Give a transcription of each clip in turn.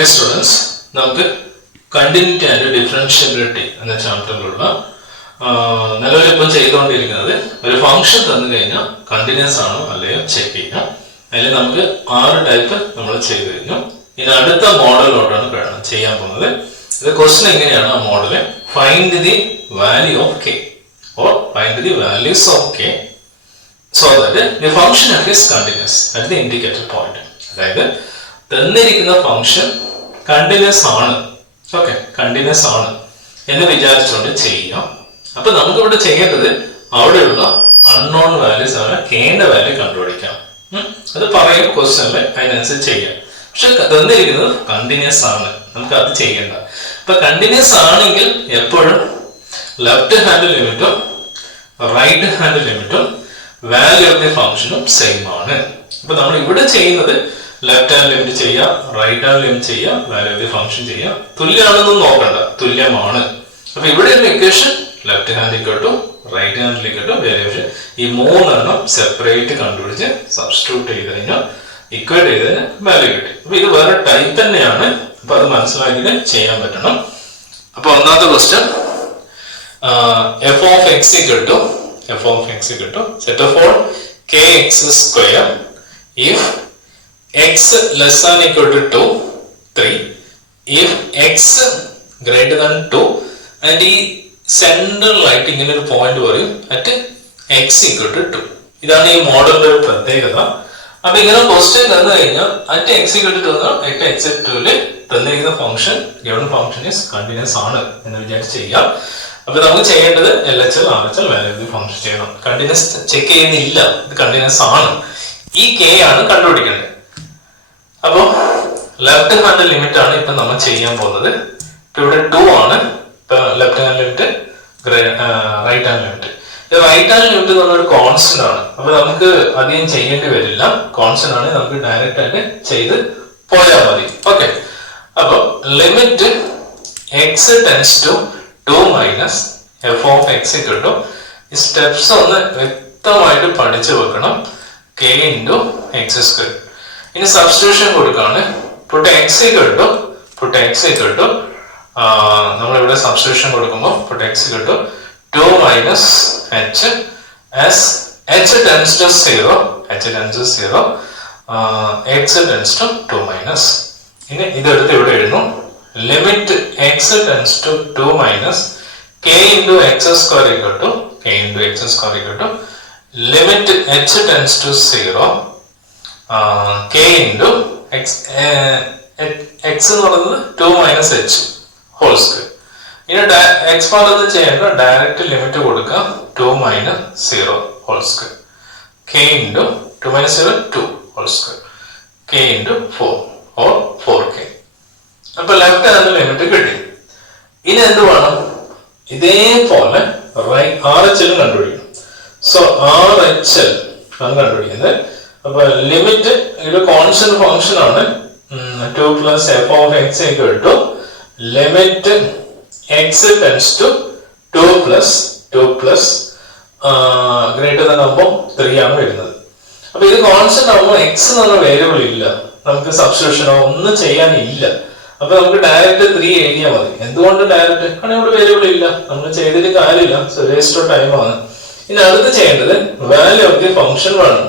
Okay students, നമുക്ക് continuity and differentiability എന്ന ചാപ്റ്ററിലുള്ള നിലവിൽ ഇപ്പോൾ ചെയ്തുകൊണ്ടിരിക്കുന്നത് ഒരു ഫംഗ്ഷൻ തന്നു കഴിഞ്ഞാൽ കണ്ടിന്യൂസ് ആണോ അല്ലയോ ചെക്ക് ചെയ്യാം. അതിൽ നമുക്ക് 6 ടൈപ്പ് നമ്മൾ ചെയ്തു കഴിഞ്ഞു. ഇനി അടുത്ത മോഡലോട്ടാണ് ചെയ്യാൻ പോകുന്നത്. ഇത് ക്വസ്റ്റ്യൻ എങ്ങനെയാണ് ആ model find the value of K or find the values of K so that the function f is continuous at the indicator point. അതായത് തന്നിരിക്കുന്ന ഫംഗ്ഷൻ കണ്ടിന്യൂസ് ആണ്, ഓക്കെ കണ്ടിന്യൂസ് ആണ് എന്ന് വിചാരിച്ചുകൊണ്ട് ചെയ്യാം. അപ്പൊ നമുക്ക് ഇവിടെ ചെയ്യേണ്ടത് അവിടെയുള്ള അൺനോൺ വാല്യൂസ് ആണ് കെന്റെ വാല്യൂ കണ്ടുപിടിക്കാം. അത് പറയും ക്വസ്റ്റ്യനിൽ, അതിനനുസരിച്ച് ചെയ്യാം. പക്ഷെ തന്നിരിക്കുന്നത് കണ്ടിന്യൂസ് ആണ്, നമുക്ക് അത് ചെയ്യേണ്ട. അപ്പൊ കണ്ടിന്യൂസ് ആണെങ്കിൽ എപ്പോഴും ലെഫ്റ്റ് ഹാൻഡ് ലിമിറ്റും റൈറ്റ് ഹാൻഡ് ലിമിറ്റും വാല്യൂ ഓഫ് ദി ഫംഗ്ഷനും സെയിം ആണ്. അപ്പൊ നമ്മൾ ഇവിടെ ചെയ്യുന്നത് ലെഫ്റ്റ് ഹാൻഡ് ലിമിറ്റ് ചെയ്യാം, റൈറ്റ് ഹാൻഡ് ലിമിറ്റ് ചെയ്യാം, വാല്യൂ ഓഫ് ദി ഫംഗ്ഷൻ ചെയ്യാം. തുല്യമാണെന്നും നോക്കണ്ട, തുല്യമാണ്. അപ്പൊ ഇവിടെ ഒരു equation left hand equal to right hand equal to value of ഈ മൂന്നെണ്ണം സെപ്പറേറ്റ് കണ്ടുപിടിച്ച് സബ്സ്റ്റിറ്റ്യൂട്ട് ചെയ്ത് കഴിഞ്ഞാൽ ഇക്വേറ്റ് ചെയ്ത് കഴിഞ്ഞാൽ വാല്യൂ കിട്ടി. അപ്പൊ ഇത് വേറെ ടൈപ്പ് തന്നെയാണ്. അപ്പൊ അത് മനസ്സിലാക്കിയിട്ട് ചെയ്യാൻ പറ്റണം. അപ്പൊ ഒന്നാമത്തെ question f of x equal to set of all kx square if x less than equal to 2, 3, if x greater than 2 and ഈ സെൻട്രൽ ആയിട്ട് ഇങ്ങനെ ഒരു പോയിന്റ് പറയും അറ്റ് x equal to 2. ഇതാണ് ഈ മോഡലിന്റെ ഒരു പ്രത്യേകത. അപ്പൊ ഇങ്ങനെ ക്വസ്റ്റ്യൻ തന്നു കഴിഞ്ഞാൽ at x equal to 2 at x at 2 തന്നിരിക്കുന്ന function given function is continuous ആണ് എന്ന് വിചാരിച്ച് ചെയ്യാം. അപ്പൊ നമുക്ക് ചെയ്യേണ്ടത് LHL, RHL value of the function ചെയ്യണം. കണ്ടിന്യൂസ് ചെക്ക് ചെയ്യുന്നില്ല, ഇത് കണ്ടിന്യൂസ് ആണ്. ഈ കെ ആണ് കണ്ടുപിടിക്കേണ്ടത്. അപ്പൊ ലെഫ്റ്റ് ഹാൻഡ് ലിമിറ്റ് ആണ് ഇപ്പൊ നമ്മൾ ചെയ്യാൻ പോകുന്നത്. ഇപ്പൊ ഇവിടെ 2 ആണ് ഇപ്പൊ left hand limit, right hand limit. Right hand limit എന്ന് പറഞ്ഞൊരു കോൺസ്റ്റന്റ് ആണ്. അപ്പൊ നമുക്ക് അധികം ചെയ്യേണ്ടി വരില്ല, കോൺസ്റ്റന്റ് ആണ്, നമുക്ക് ഡയറക്റ്റ് ആയിട്ട് ചെയ്ത് പോയാൽ മതി. ഓക്കെ, അപ്പൊ limit x tends to 2 minus f of x equal to ഈ സ്റ്റെപ്സ് ഒന്ന് വ്യക്തമായിട്ട് പഠിച്ചു വെക്കണം. k into x square. ഇനി സബ്സ്റ്റിറ്റ്യൂഷൻ കൊടുക്കാണ്. put x equal to നമ്മളിവിടെ സബ്സ്റ്റിറ്റ്യൂഷൻ കൊടുക്കുമ്പോൾ put x equal to 2 minus h as h tends to 0 x tends to 2 minus. ഇനി ഇതെടുത്ത് ഇവിടെ എഴുതുന്നു. limit x tends to 2 minus k into x square equal to limit h tends to 0 k into x എന്ന് പറയുന്നത് 2 minus h whole square. ഇനി x part ചെയ്യേണ്ട direct limit കൊടുക്കാം 2 minus 0 whole square k into 2 minus 0 2 whole square k into 4 or 4k. അപ്പൊ left hand limit കിട്ടി. ഇനി എന്ത് വേണം? ഇതേപോലെ RHL കണ്ടുപിടിക്കണം. സോ RHL ആണ് കണ്ടുപിടിക്കുന്നത്. അപ്പൊ ലിമിറ്റ് ഇത് കോൺസ്റ്റന്റ് ഫംഗ്ഷൻ ആണ്. 2 plus f of x equal to limit x tends to 2 plus greater than ആകുമ്പോൾ 3 ആണ് വരുന്നത്. അപ്പൊ ഇത് കോൺസ്റ്റന്റ് ആകുമ്പോൾ x എന്ന് പറഞ്ഞ വേരിയബിൾ ഇല്ല, നമുക്ക് സബ്സ്റ്റിറ്റ്യൂഷനോ ഒന്നും ചെയ്യാനില്ല. അപ്പൊ നമുക്ക് ഡയറക്റ്റ് 3 എഴുതിയാൽ മതി. എന്തുകൊണ്ട് ഡയറക്റ്റ്? കാരണം ഇവിടെ വേരിയബിൾ ഇല്ല, നമ്മൾ ചെയ്തിട്ട് കാര്യമില്ല, സോ വേസ്റ്റ് ഓഫ് ടൈം ആണ്. ഇനി അടുത്ത് ചെയ്യേണ്ടത് വാല്യൂ ഓഫ് ദി ഫംഗ്ഷൻ വേണം.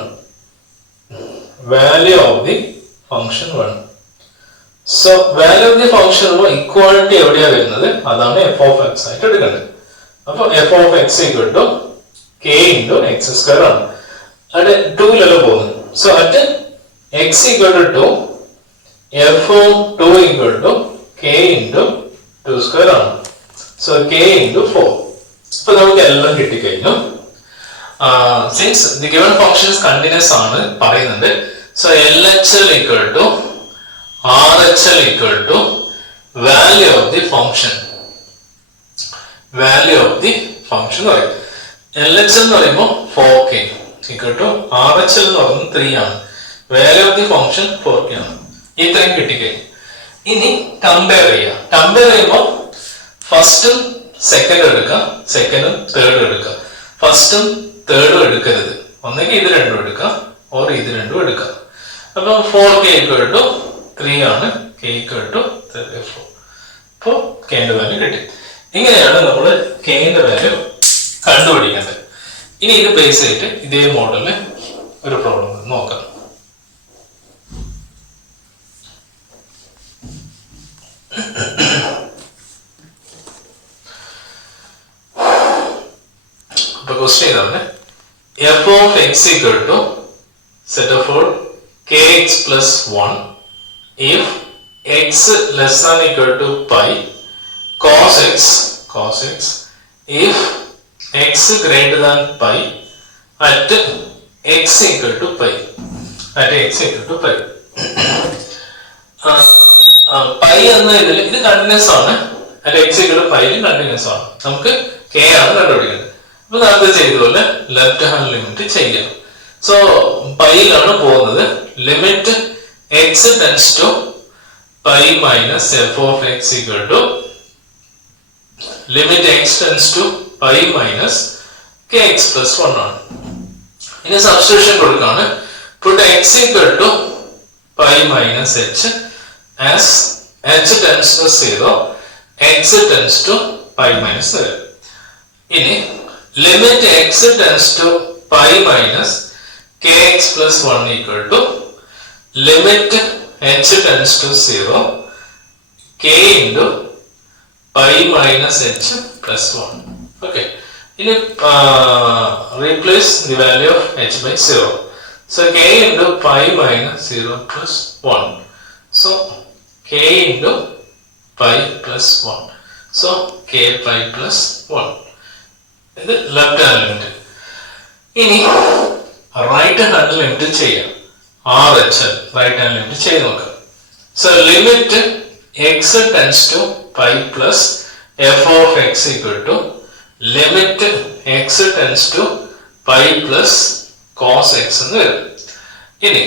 So value of the function equality എവിടെയാ വരുന്നത്? അതാണ് f of x ആയിട്ട് എടുക്കേണ്ടത്. അപ്പൊ f of x equal to k into x square ആണ്. അവിടെ 2 പോകുന്നത്. So at x equal to 2 f of 2 equal to k into 2 square ആണ്. So k into 4. അപ്പോൾ നമുക്ക് എല്ലാം കിട്ടിക്കഴിഞ്ഞു. Since the given function is continuous ആണ് പറയുന്നുണ്ട്. So LHL equal to RHL equal to value of the function. പറയും. LHL എന്ന് പറയുമ്പോൾ 4k equal to RHL എന്ന് പറയുന്നത് 3 ആണ്. Value of the function 4k ആണ്. ഇത്രയും കിട്ടിക്കഴിഞ്ഞു. ഇനി കമ്പയർ ചെയ്യുമ്പോൾ ഫസ്റ്റും സെക്കൻഡും എടുക്കാം, സെക്കൻഡും തേർഡും എടുക്കാം. ഫസ്റ്റും തേർഡും എടുക്കരുത്, ഒന്നെങ്കിൽ ഇത് രണ്ടും എടുക്കാം ഓർ ഇത് രണ്ടും എടുക്കാം. അപ്പം 4k equal to 3 ആണ്, k k equal to 34. അപ്പോൾ കെന്റെ വാല്യൂ കിട്ടി. ഇങ്ങനെയാണ് നമ്മൾ കെന്റെ വാല്യൂ കണ്ടുപിടിക്കേണ്ടത്. ഇനി ഇത് ബേസ് ചെയ്തിട്ട് ഇതേ മോഡലിൽ ഒരു പ്രോബ്ലം നോക്കാം. അപ്പൊ ക്വസ്റ്റ്യൻ ഇതാണ്, f of x equal to set of all kx plus 1 if x less than equal to pi cos x if x greater than pi at x equal to pi pi എന്ന ഇതിൽ ഇത് continuous ആണ്, at x equal to pi continuous ആണ്. നമുക്ക് k ആണ് കണ്ടുപിടിക്കുന്നത്. അപ്പൊ നേരത്തെ ചെയ്തതുപോലെ ലെഫ്റ്റ് ഹാൻഡ് ലിമിറ്റ് ചെയ്യാം. സോ പൈയിലാണ് പോകുന്നത്. Limit x tends to pi minus f of x equal to limit x tends to pi minus kx plus 1 ആണ്. ഇനി സബ്സ്റ്റിറ്റ്യൂഷൻ കൊടുക്കാണ്. put x equal to pi minus h as h tends to 0, x tends to pi minus 0. ഇനി limit x tends to pi minus kx plus 1 equal to limit h tends to 0, k into pi minus h plus 1. Okay. Ini replace the value of h by 0. So k into pi minus 0 plus 1. So k into pi plus 1. So k pi plus 1. ഇത് left hand limit. ഇനി right hand limit ചെയ്യാം. RH right hand limit ചെയ്ത് നോക്കാം. So limit x tends to pi plus f of x equal to limit x tends to pi plus cos x എന്ന് വരും. ഇനി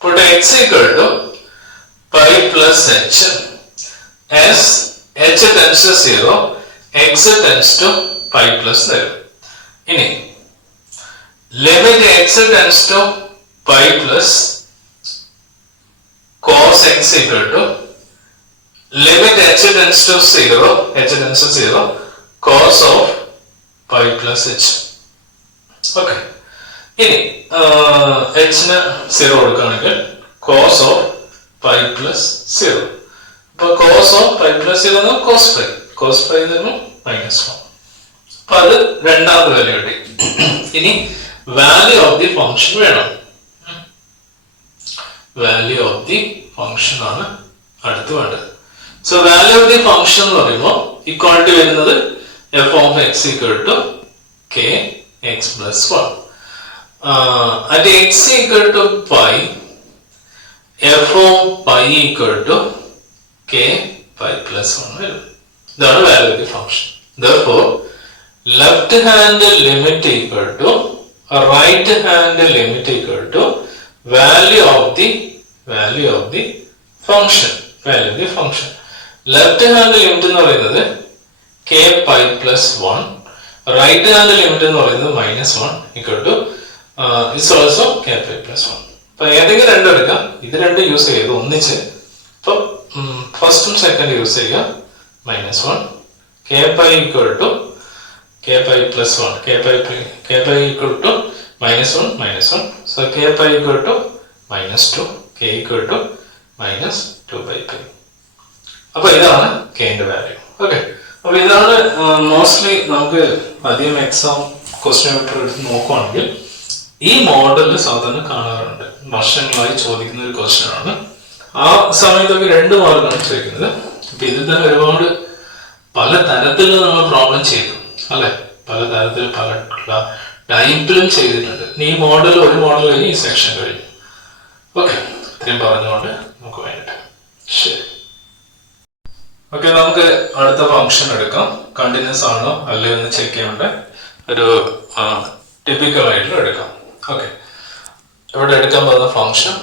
put x equal to pi plus h as h tends to 0, x tends to pi plus 0. ഇനി limit x tends to pi plus cos x equal to limit h tends to 0, cos of pi plus h. Okay. ഇനി h ന് 0 കൊടുക്കുകയാണെങ്കിൽ cos of pi plus 0. അപ്പോൾ cos of pi plus 0 എന്ന് cos pi എന്ന് -1. അപ്പൊ അത് രണ്ടാമത്തെ value കിട്ടി. ഇനി വാല്യൂ ഓഫ് ദി ഫംഗ്ഷൻ വേണം. വാല്യൂ ഓഫ് ദി ഫംഗ്ഷൻ ആണ് അടുത്ത് വേണ്ടത്. So value of the function എന്ന് പറയുമ്പോൾ ഇക്വാളിറ്റി വരുന്നത് f of x equal to k x plus 1. At x equal to pi, f of pi equal to k pi plus 1 വരും. ഇതാണ് value of the function. Therefore, left hand limit equal to right hand limit equal to value of the function. Left hand limit എന്ന് പറയുന്നത് k pi plus 1, right hand limit എന്ന് പറയുന്നത് -1 equal to is also k pi plus 1. അപ്പൊ ഏതെങ്കിലും രണ്ടും എടുക്കാം. ഇത് രണ്ടും യൂസ് ചെയ്ത് ഒന്നിച്ച് ഇപ്പൊ ഫസ്റ്റും സെക്കൻഡ് യൂസ് ചെയ്യുക. -1 k pi equal to k pi plus 1, k pi equal to -1. So k pi equal to -2, k equal to -2 by pi. അപ്പൊ ഇതാണ് k ന്റെ വാല്യൂ. ഓക്കെ. അപ്പൊ ഇതാണ് മോസ്റ്റ്ലി നമുക്ക് അധികം എക്സാം ക്വസ്റ്റ്യൻ പേപ്പർ എടുത്ത് നോക്കുവാണെങ്കിൽ ഈ മോഡലിൽ സാധാരണ കാണാറുണ്ട്. വർഷങ്ങളായി ചോദിക്കുന്ന ഒരു ക്വസ്റ്റ്യൻ ആണ്. ആ സമയത്തൊക്കെ 2 മാർക്കാണ് ചോദിക്കുന്നത്. അപ്പൊ ഇതിൽ തന്നെ ഒരുപാട് പല തരത്തിൽ നമ്മൾ പ്രോബ്ലം ചെയ്തു അല്ലെ, പല തരത്തിൽ പല ടൈപ്പിലും ചെയ്തിട്ടുണ്ട്. ഈ മോഡൽ ഒരു മോഡൽ കഴിഞ്ഞ് ഈ സെക്ഷൻ കഴിഞ്ഞു. ഓക്കെ, ഇത്രയും പറഞ്ഞുകൊണ്ട് നമുക്ക് വേണ്ടിട്ട് ശരി. ഓക്കെ, നമുക്ക് അടുത്ത ഫംഗ്ഷൻ എടുക്കാം. കണ്ടിന്യൂസ് ആണോ അല്ലയോ എന്ന് ചെക്ക് ചെയ്യേണ്ട ഒരു ടിപ്പിക്കൽ ആയിട്ടുള്ള എടുക്കാം. ഓക്കെ, ഇവിടെ എടുക്കാൻ പോകുന്ന function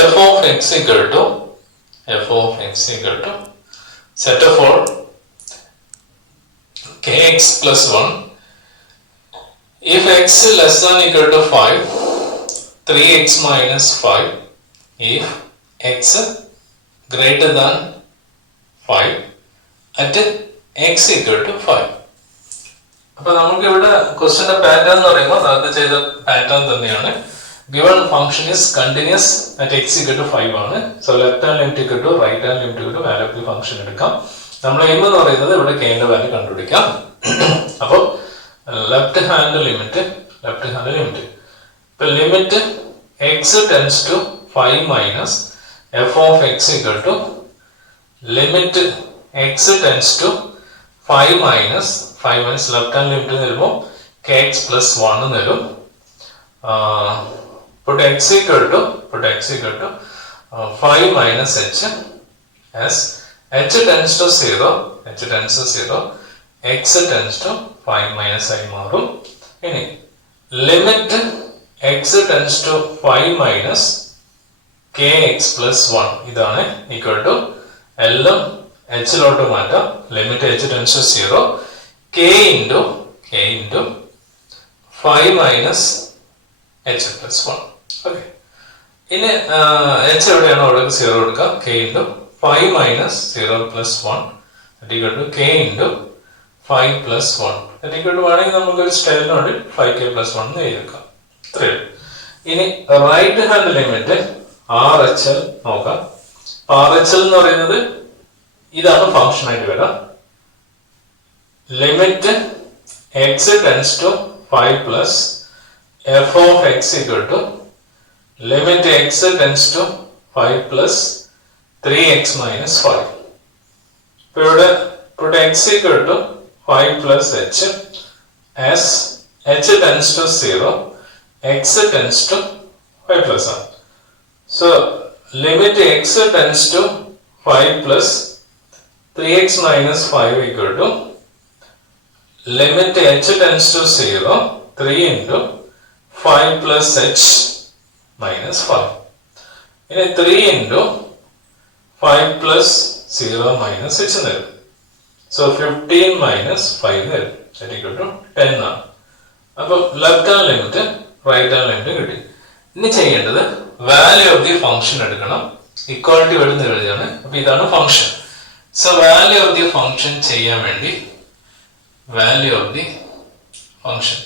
f of x equal to set of all kx plus 1 if x less than equal to 5, 3x minus 5 if x greater than 5 at x equal to 5. അപ്പോൾ നമുക്ക് ഇവിടെ ക്വസ്റ്റ്യന്റെ പാറ്റേൺ എന്ന് പറയുമ്പോൾ നേരത്തെ ചെയ്ത പാറ്റേൺ തന്നെയാണ്. Given function is continuous at x equal to 5 ആണ്. So left hand limit equal to right hand limit equal to value of the function എടുക്കാം. നമ്മൾ aim എന്ന് പറയുന്നത് ഇവിടെ k ന്റെ വാല്യൂ കണ്ടുപിടിക്കാം. അപ്പോൾ ലെഫ്റ്റ് ഹാൻഡ് ലിമിറ്റ് ഇപ്പോൾ limit x tends to 5 minus f of x equal to limit x tends to 5 minus left hand limit വരുമ്പോൾ kx plus 1 എന്ന് വരും. Put x equal to 5 minus h as h tends to 0, x tends to 5 minus I മാറും. ഇനി limit x tends to 5 minus kx plus 1 ഇതാണ് equal to എല്ലാം h ലോട്ട് മാറ്റാം. limit h tends to 0 k into 5 minus h plus 1. Okay. ഇനി h എവിടെയാണോ അവിടെ 0 കൊടുക്കാം. k into 5 minus 0 plus 1 that equal to k into 5 plus 1 that equal to വേണമെങ്കിൽ നമുക്ക് ഒരു സ്റ്റൈലിനോട് 5k plus 1 എന്ന് എഴുതിക്കാം. ഇത്രയും. ഇനി റൈറ്റ് ഹാൻഡ് ലിമിറ്റ് RHL നോക്കാം. RHL എന്ന് പറയുന്നത് ഇതാണ് ഫംഗ്ഷൻ ആയിട്ട് വരാം. Limit x tends to 5 plus f of x equal to limit x tends to 5 plus 3x minus 5. ഇവിടെ put x equal to 5 plus h as h tends to 0, x tends to 5 plus 1. So limit x tends to 5 plus 3x minus 5 equal to limit h tends to 0, 3 into 5 plus h minus 5. ഇനി 3 into 5 plus 0 minus h എന്ന് വരും. So 15 minus 5 എന്ന് വരും. That equal to 10 ആണ്. അപ്പോൾ left hand limit right hand limit കിട്ടി. ഇനി ചെയ്യേണ്ടത് വാല്യൂ ഓഫ് ദി ഫംഗ്ഷൻ എടുക്കണം. ഇക്വാളിറ്റി വരുന്ന എഴുതിയാണ്. അപ്പോൾ ഇതാണ് function. So value of the function ചെയ്യാൻ വേണ്ടി വാല്യൂ ഓഫ് ദി ഫംഗ്ഷൻ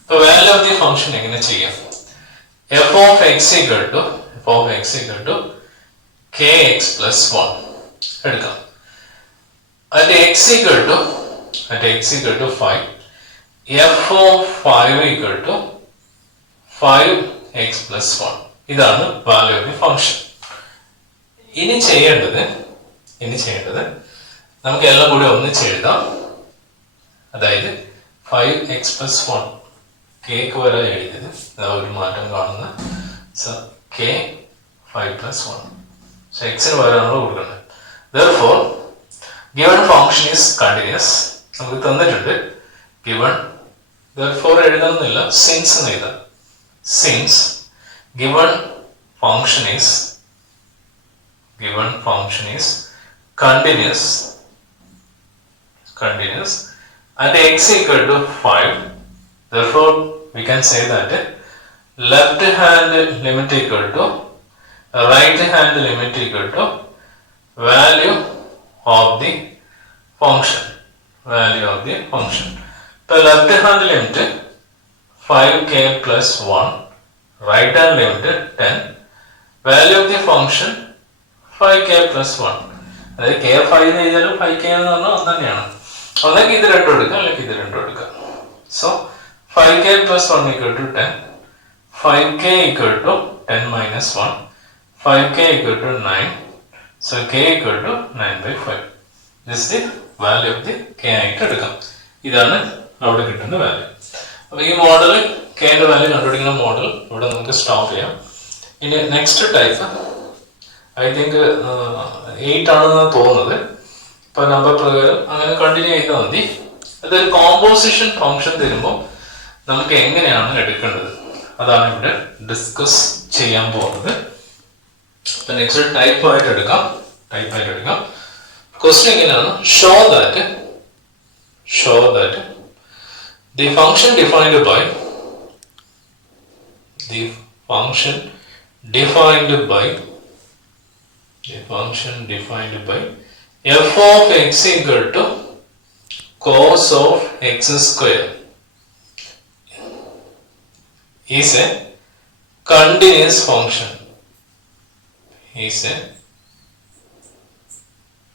ഇപ്പോൾ വാല്യൂ ഓഫ് ദി ഫംഗ്ഷൻ എങ്ങനെ ചെയ്യാം? f of x equal to kx plus 1 എടുക്കാം. at x equal to 5, f of 5 equal to 5x plus 1 ഇതാണ് value of the function. ഇനി ചെയ്യേണ്ടത് നമുക്ക് എല്ലാം കൂടി ഒന്നിച്ച് എഴുതാം. അതായത് 5x plus 1 കേക്ക് വരെ എഴുതിയത് ഒരു മാറ്റം കാണുന്ന k 5 plus 1. So x ന് പകരമാണല്ലോ കൊടുക്കേണ്ടത്. Therefore given function is continuous. നമുക്ക് തന്നിട്ടുണ്ട് given, therefore എഴുതണമെന്നില്ല, since എന്ന് എഴുതാം. Since given function is continuous at x equal to 5, therefore we can say that left hand limit equal to right hand limit equal to value of the function. So left hand limit 5k plus 1, right hand limit 10, value of the function 5k plus 1. അതായത് k 5 എന്ന് എഴുതിയാലും 5k എന്ന് പറഞ്ഞാൽ ഒന്ന് തന്നെയാണ്. ഒന്നെങ്കിൽ ഇത് രണ്ടും എടുക്കാം, അല്ലെങ്കിൽ ഇത് രണ്ടും എടുക്കാം. So 5k plus 1 equal to 10, 5k equal to 10 minus 1, 5k equal to 9, so k equal to 9 by 5. This is the value of the k ആയിട്ട് എടുക്കാം. ഇതാണ് അവിടെ കിട്ടുന്ന വാല്യൂ. അപ്പോൾ ഈ മോഡൽ k ന്റെ വാല്യൂ കണ്ടുപിടിക്കുന്ന മോഡൽ ഇവിടെ നമുക്ക് സ്റ്റോപ്പ് ചെയ്യാം. ഇനി നെക്സ്റ്റ് ടൈപ്പ് ഐ തിങ്ക് 8 ആണെന്നാണ് തോന്നുന്നത്. ഇപ്പോൾ നമ്പർ പ്രകാരം അങ്ങനെ കണ്ടിന്യൂ ചെയ്താൽ മതി. അതൊരു കോമ്പോസിഷൻ ഫംഗ്ഷൻ തരുമ്പോൾ നമുക്ക് എങ്ങനെയാണ് എടുക്കേണ്ടത് അതാണ് ഇവിടെ ഡിസ്കസ് ചെയ്യാൻ പോകുന്നത്. ഇപ്പൊ നെക്സ്റ്റ് ടൈപ്പ് ആയിട്ട് എടുക്കാം. ക്വസ്റ്റ്യൻ എങ്ങനെയാണ്? Show that the function defined by A function defined by f of x equal to cos of x square is a continuous function. Is a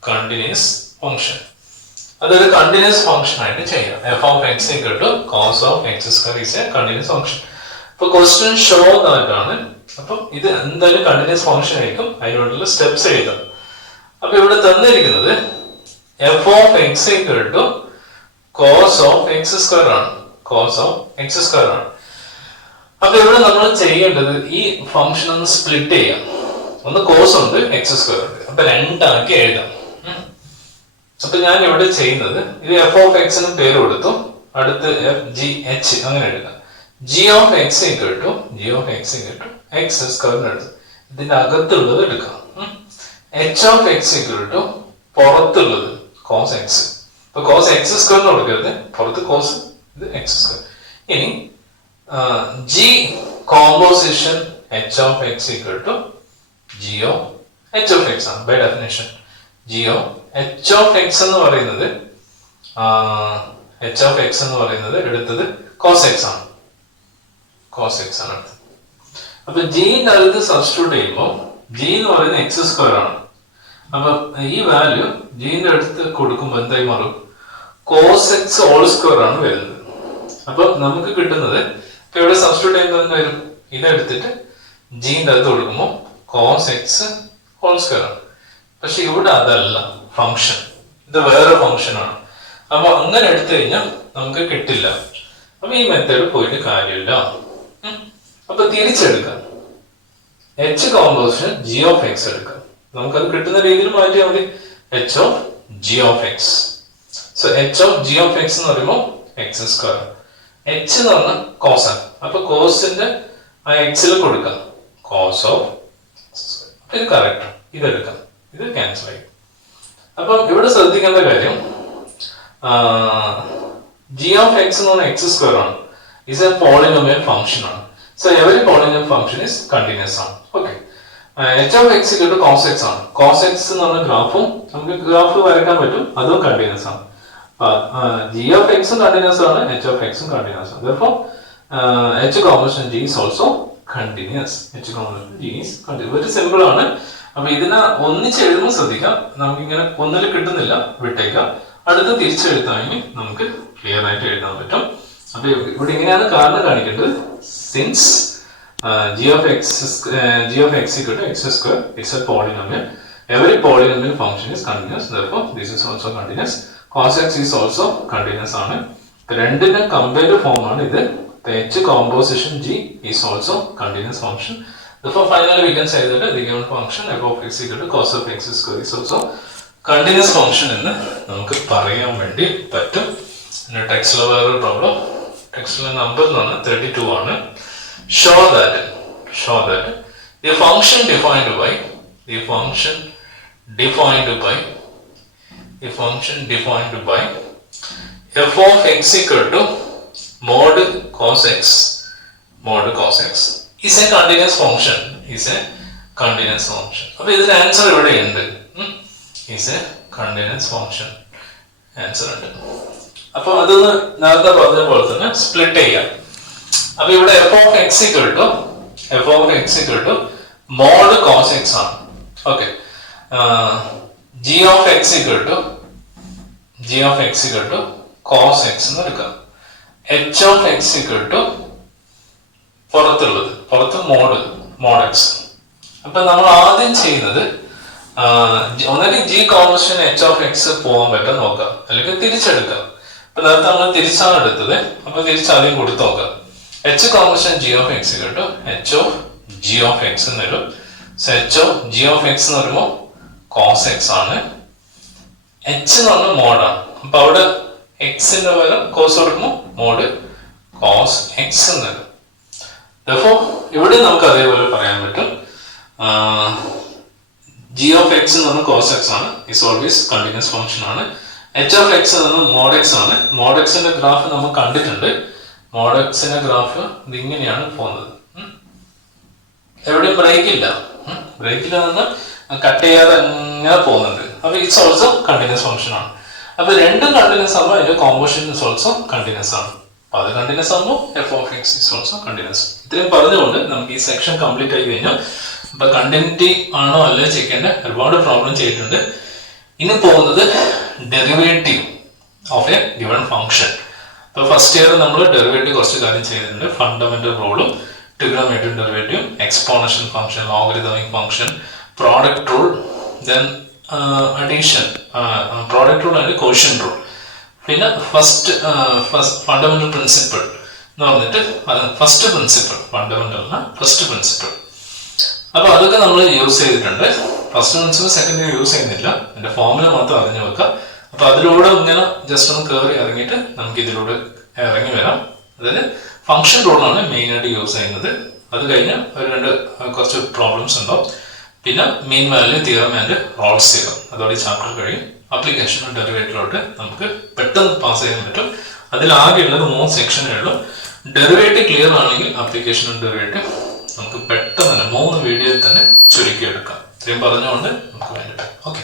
continuous function. അതൊരു continuous function ആയിട്ട് ചെയ്യാം. F of x equal to cos of x square is a continuous function. അപ്പൊ question show എന്നായിട്ടാണ്. അപ്പം ഇത് എന്തായാലും continuous function ആയിരിക്കും. അതിനുള്ള സ്റ്റെപ്സ് എഴുതാം. അപ്പൊ ഇവിടെ തന്നിരിക്കുന്നത് f of x equal to cos of x square ആണ്. കോസ് ഓഫ് എക്സ് സ്ക്വയർ ആണ്. അപ്പൊ ഇവിടെ നമ്മൾ ചെയ്യേണ്ടത് ഈ ഫംഗ്ഷൻ ഒന്ന് സ്പ്ലിറ്റ് ചെയ്യാം. ഒന്ന് കോസ് ഉണ്ട്, എക്സ് സ്ക്വയർ ഉണ്ട്. അപ്പൊ രണ്ടാക്കി എഴുതാം. അപ്പൊ ഞാൻ ഇവിടെ ചെയ്യുന്നത് ഇത് എഫ് ഓഫ് എക്സിന് പേര് കൊടുത്തു, അടുത്ത് എഫ് ജി എച്ച് അങ്ങനെ എടുക്കാം. G of x equal to x സ്ക്വയറിന് എടുത്തു. ഇതിന്റെ അകത്തുള്ളത് എടുക്കാം. H of x equal to പുറത്തുള്ളത് കോസ് എക്സ്. ഇപ്പൊ കോസ് എക്സ് സ്ക്വയറിന് കൊടുക്കരുത്, പുറത്ത് കോസ് ഇത് എക്സ് സ്ക്വയർ. ഇനി g composition h of x equal to g of h of x ആണ് by definition. G of h of x എന്ന് പറയുന്നത് എടുത്തത് കോസ് എക്സ് ആണ്. എടുത്തത്. അപ്പൊ ജിന്റെ അടുത്ത് സബ്സ്റ്റിറ്റ്യൂട്ട് ചെയ്യുമ്പോൾ ജി എന്ന് പറയുന്നത് എക്സ് സ്ക്വയർ ആണ്. അപ്പൊ ഈ വാല്യൂ ജിന്റെ അടുത്ത് കൊടുക്കുമ്പോൾ എന്തായി മാറും? കോസ് എക്സ് ഹോൾ സ്ക്വയർ ആണ് വരുന്നത്. അപ്പൊ നമുക്ക് കിട്ടുന്നത് ഇപ്പൊ ഇവിടെ സബ്സ്റ്റിറ്റ്യൂട്ട് ചെയ്യുമ്പോൾ എന്താ വരും? ഇതെടുത്തിട്ട് ജിന്റെ അടുത്ത് കൊടുക്കുമ്പോൾ കോസ് എക്സ് ഹോൾ സ്ക്വയർ ആണ്. പക്ഷെ ഇവിടെ അതല്ല ഫംഗ്ഷൻ, ഇത് വേറെ ഫംഗ്ഷൻ ആണ്. അപ്പൊ അങ്ങനെ എടുത്തു കഴിഞ്ഞാൽ നമുക്ക് കിട്ടില്ല. അപ്പൊ ഈ മെത്തേഡ് പോയിട്ട് കാര്യമില്ല. അപ്പൊ തിരിച്ചെടുക്കാം. H composition g of x എടുക്കാം. നമുക്കത് കിട്ടുന്ന രീതിയിൽ മാറ്റിയാൽ മതി. H of g of x. So h of g of x എന്ന് പറയുമ്പോൾ എക്സ് സ്ക്വയർ. എച്ച് എന്ന് പറഞ്ഞാൽ കോസ് ആണ്. അപ്പൊ കോസിന്റെ ആ എക്സിൽ കൊടുക്കാം കോസ് ഓഫ്. ഇത് കറക്റ്റ്. ഇതെടുക്കാം, ഇത് ക്യാൻസൽ ആയി. അപ്പം ഇവിടെ ശ്രദ്ധിക്കേണ്ട കാര്യം ജി ഓഫ് എക്സ് എന്ന് പറഞ്ഞാൽ എക്സ് സ്ക്വയർ ആണ്. ഇസ് എ പോളിനോമിയൽ ഫംഗ്ഷൻ ആണ്. So every polynomial function is continuous ആണ്. Okay. H of x equal to cos x ആണ്. കോസ് എക്സ് എന്ന് പറഞ്ഞ ഗ്രാഫും നമുക്ക് ഗ്രാഫ് വരയ്ക്കാൻ പറ്റും, അതും കണ്ടിന്യൂസ് ആണ്. ജി ഓഫ് എക്സും കണ്ടിന്യൂസ് ആണ്, എച്ച് ഓഫ് എക്സും കണ്ടിന്യൂസ് ആണ്. Therefore, H composition G is also continuous. H composition G is continuous. Very simple ആണ്. അപ്പൊ ഇതിനെ ഒന്നിച്ച് എഴുതുമ്പോൾ ശ്രദ്ധിക്കാം. നമുക്ക് ഇങ്ങനെ ഒന്നിൽ കിട്ടുന്നില്ല, വിട്ടേക്കാം. അടുത്ത് തിരിച്ചെഴുത്താമെങ്കിൽ നമുക്ക് ക്ലിയർ ആയിട്ട് എഴുതാൻ പറ്റും. അപ്പൊ ഇവിടെ ഇങ്ങനെയാണ് കാരണം കാണിക്കേണ്ടത്. Since g of x equal to x square, it's a polynomial. Every polynomial function is continuous. Therefore, this is also continuous. Cos x is also continuous ആണ്. രണ്ടിന്റെ കമ്പയർഡ് ഫോം ആണ് ഇത്. h composition g is also continuous function. Therefore, finally we can say that the given function f of x equal to cos of x square is also continuous function എന്ന് നമുക്ക് പറയാൻ വേണ്ടി പറ്റും. പിന്നെ ടെക്സ്റ്റിലെ വേറൊരു problem. ടെക്സ്റ്റിലെ number എന്ന് പറഞ്ഞാൽ 32 ആണ്. Show that the function defined by f of x equal to mod cos x is a continuous function. അപ്പൊ ഇതിന്റെ ആൻസർ ഇവിടെ ഉണ്ട്. is a continuous function. Answer ഉണ്ട്. അപ്പൊ അതൊന്ന് നേരത്തെ പറഞ്ഞ പോലെ തന്നെ സ്പ്ലിറ്റ് ചെയ്യാം. അപ്പൊ ഇവിടെ f of x equal to mod cos x ആണ്. Okay. g of x equal to cos x എന്ന് എടുക്കാം. h of x equal to പുറത്ത് mod x. അപ്പൊ നമ്മൾ ആദ്യം ചെയ്യുന്നത് ഒന്നെങ്കിൽ g constant h of x പോകാൻ പറ്റാൻ നോക്കാം, അല്ലെങ്കിൽ തിരിച്ചെടുക്കാം. അപ്പൊ നേരത്തെ നമ്മൾ തിരിച്ചാണ് എടുത്തത്. അപ്പൊ തിരിച്ചാദ്യം കൊടുത്തു നോക്കാം. h constant g of x equal to h of g of x എന്ന് വരും. h of g of x എന്ന് പറയുമ്പോൾ cos x ആണ്. h എന്ന് പറഞ്ഞാൽ മോഡാണ്. അപ്പൊ അവിടെ എക്സിന്റെ പകരം കോസ് കൊടുക്കുമ്പോൾ മോഡ് cos x എന്ന് വരും. Therefore, ഇവിടെ നമുക്ക് അതേപോലെ പറയാൻ പറ്റും. g of x എന്ന് പറഞ്ഞാൽ cos x ആണ്. is always continuous function ആണ്. h of x എന്ന് പറഞ്ഞാൽ mod x ആണ്. mod x ന്റെ ഗ്രാഫ് നമ്മൾ കണ്ടിട്ടുണ്ട്. mod x ന്റെ ഗ്രാഫ് ഇതിങ്ങനെയാണ് പോകുന്നത്. എവിടെയും ബ്രേക്ക് ഇല്ല. എന്ന് പറഞ്ഞാൽ കട്ട് ചെയ്യാതെ ഇങ്ങനെ പോകുന്നുണ്ട്. അപ്പൊ ഇറ്റ്സ് ഓൾസോ കണ്ടിന്യൂസ് ഫംഗ്ഷൻ ആണ്. അപ്പൊ രണ്ടും കണ്ടിന്യൂസ് ആകുമ്പോൾ അതിന്റെ കോമ്പോസിഷൻ ഇസ് ഓൾസോ കണ്ടിന്യൂസ് ആണ്. അപ്പൊ അത് കണ്ടിന്യൂസ് ആകുമ്പോൾ F of X is also continuous. ഇത്രയും പറഞ്ഞുകൊണ്ട് നമുക്ക് ഈ സെക്ഷൻ കംപ്ലീറ്റ് ആയി കഴിഞ്ഞാൽ അപ്പൊ കണ്ടിന്യൂറ്റി ആണോ അല്ലേ ചെക്ക് ചെയ്യേണ്ട ഒരുപാട് പ്രോബ്ലം ചെയ്തിട്ടുണ്ട്. ഇനി പോകുന്നത് derivative of a given function. അപ്പൊ ഫസ്റ്റ് ഇയർ നമ്മൾ ഡെറിവേറ്റീവ് കുറച്ച് കാര്യം ചെയ്തിട്ടുണ്ട്. ഫണ്ടമെന്റൽ റൂളും trigonometric derivative, exponential function, logarithmic function, product rule, then addition, product rule and quotient rule, പിന്നെ ഫസ്റ്റ് ഫണ്ടമെന്റൽ പ്രിൻസിപ്പിൾ എന്ന് പറഞ്ഞിട്ട് first principle, fundamental first principle. അപ്പൊ അതൊക്കെ നമ്മൾ യൂസ് ചെയ്തിട്ടുണ്ട്. First principle second year use ചെയ്യുന്നില്ല, എന്റെ ഫോർമുല മാത്രം അറിഞ്ഞു വെക്കാം. അപ്പൊ അതിലൂടെ ഇങ്ങനെ ജസ്റ്റ് ഒന്ന് കയറി ഇറങ്ങിയിട്ട് നമുക്ക് ഇതിലൂടെ ഇറങ്ങി വരാം. അതായത് ഫംഗ്ഷൻ റൂളാണ് മെയിൻ ആയിട്ട് യൂസ് ചെയ്യുന്നത്. അത് കഴിഞ്ഞ് കുറച്ച് പ്രോബ്ലംസ് ഉണ്ടാവും. പിന്നെ mean value theorem and Rolls theorem, അതോടെ ചാപ്റ്റർ കഴിയും. അപ്ലിക്കേഷൻ ഡെറിവേറ്റീവിലോട്ട് നമുക്ക് പെട്ടെന്ന് പാസ് ചെയ്യാൻ പറ്റും. അതിലാകെ ഉള്ളത് 3 സെക്ഷനേ ഉള്ളൂ. ഡെറിവേറ്റീവ് ക്ലിയർ ആണെങ്കിൽ അപ്ലിക്കേഷൻ ഡെറിവേറ്റീവ് നമുക്ക് പെട്ടെന്ന് തന്നെ 3 വീഡിയോയിൽ തന്നെ ചുരുക്കിയെടുക്കാം. ഇത്രയും പറഞ്ഞുകൊണ്ട് നമുക്ക് വേണ്ടിയിട്ട് ഓക്കെ.